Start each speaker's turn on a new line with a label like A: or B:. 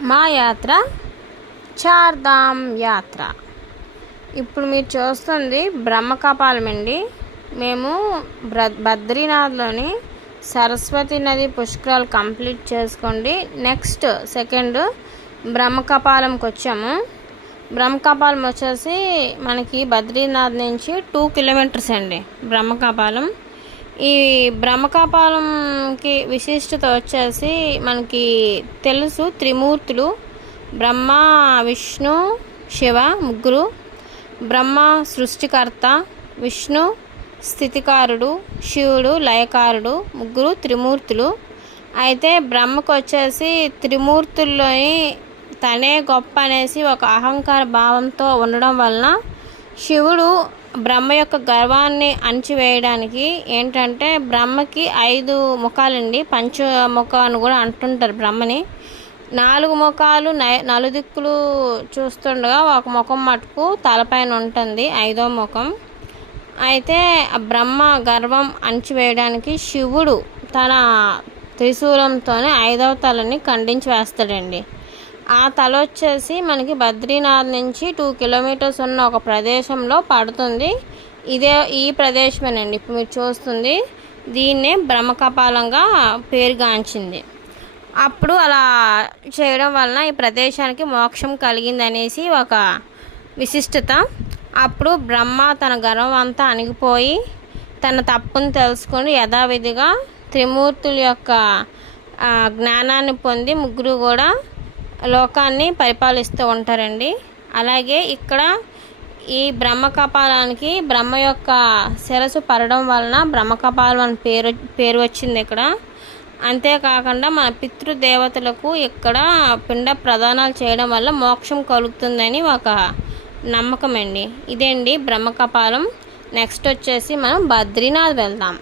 A: మా యాత్ర చార్ధామ్ యాత్ర. ఇప్పుడు మీరు చూస్తుంది బ్రహ్మకపాలం అండి మేము బ్ర బద్రీనాథ్లోని సరస్వతి నది పుష్కరాలు కంప్లీట్ చేసుకోండి. నెక్స్ట్ సెకండ్ బ్రహ్మకపాలంకి వచ్చాము. బ్రహ్మకపాలం వచ్చేసి మనకి బద్రీనాథ్ నుంచి టూ కిలోమీటర్స్ అండి బ్రహ్మకపాలం. ఈ బ్రహ్మకాపాలంకి విశిష్టత వచ్చేసి మనకి తెలుసు త్రిమూర్తులు బ్రహ్మ విష్ణు శివ ముగ్గురు బ్రహ్మ సృష్టికర్త విష్ణు స్థితికారుడు శివుడు లయకారుడు ముగ్గురు త్రిమూర్తులు. అయితే బ్రహ్మకు వచ్చేసి త్రిమూర్తుల్లోని తనే గొప్ప అనేసి ఒక అహంకార భావంతో ఉండడం వలన శివుడు బ్రహ్మ యొక్క గర్వాన్ని అణచివేయడానికి ఏంటంటే బ్రహ్మకి ఐదు ముఖాలండి పంచముఖ అని కూడా అంటుంటారు బ్రహ్మని. నాలుగు ముఖాలు నలుదిక్కులు చూస్తుండగా ఒక ముఖం మటుకు తలపైన ఉంటుంది ఐదో ముఖం. అయితే ఆ బ్రహ్మ గర్వం అణచివేయడానికి శివుడు తన త్రిశూలంతోనే ఐదవ తలని ఖండించి వేస్తాడండి. ఆ తల వచ్చేసి మనకి బద్రీనాథ్ నుంచి టూ కిలోమీటర్స్ ఉన్న ఒక ప్రదేశంలో పడుతుంది. ఇదే ఈ ప్రదేశమేనండి. ఇప్పుడు మీరు చూస్తుంది దీన్నే బ్రహ్మకపాలంగా పేరుగాంచింది. అప్పుడు అలా చేయడం వలన ఈ ప్రదేశానికి మోక్షం కలిగిందనేసి ఒక విశిష్టత. అప్పుడు బ్రహ్మ తన గర్వం అంతా అణిగిపోయి తన తప్పును తెలుసుకొని యథావిధిగా త్రిమూర్తుల యొక్క జ్ఞానాన్ని పొంది ముగ్గురు కూడా లోకాన్ని పరిపాలిస్తూ ఉంటారండి. అలాగే ఇక్కడ ఈ బ్రహ్మకపాలానికి బ్రహ్మ యొక్క శిరసు పడడం వలన బ్రహ్మకపాలం అని పేరు పేరు వచ్చింది ఇక్కడ. అంతేకాకుండా మన పితృదేవతలకు ఇక్కడ పిండ ప్రదానాలు చేయడం వల్ల మోక్షం కలుగుతుందని ఒక నమ్మకం అండి ఇదేండి బ్రహ్మకపాలం నెక్స్ట్ వచ్చేసి మనం బద్రీనాథ్ వెళ్దాం.